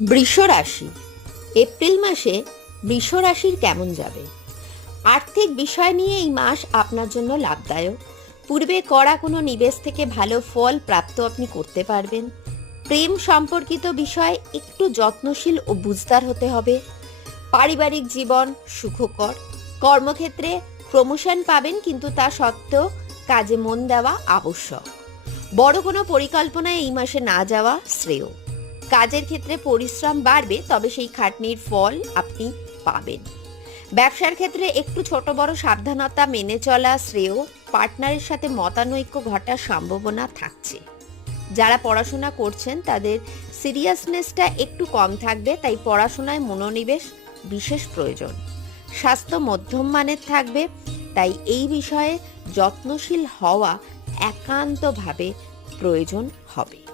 বৃষ রাশি। এপ্রিল মাসে বৃষ রাশির কেমন যাবে? আর্থিক বিষয় নিয়ে এই মাস আপনার জন্য লাভদায়ক। পূর্বে করা কোনো নিবেশ থেকে ভালো ফল প্রাপ্ত আপনি করতে পারবেন। প্রেম সম্পর্কিত বিষয়ে একটু যত্নশীল ও বুঝদার হতে হবে। পারিবারিক জীবন সুখকর। কর্মক্ষেত্রে প্রমোশন পাবেন, কিন্তু তা সত্ত্বেও কাজে মন দেওয়া আবশ্যক। বড় কোনো পরিকল্পনায় এই মাসে না যাওয়া শ্রেয়। কাজের ক্ষেত্রে পরিশ্রম বাড়বে, তবে সেই খাটনির ফল আপনি পাবেন। ব্যবসার ক্ষেত্রে একটু ছোট বড় সাবধানতা মেনে চলা শ্রেয়। পার্টনারের সাথে মতানৈক্য ঘটার সম্ভাবনা থাকছে। যারা পড়াশোনা করছেন তাদের সিরিয়াসনেসটা একটু কম থাকবে, তাই পড়াশোনায় মনোনিবেশ বিশেষ প্রয়োজন। স্বাস্থ্য মধ্যম মানের থাকবে, তাই এই বিষয়ে যত্নশীল হওয়া একান্তভাবে প্রয়োজন হবে।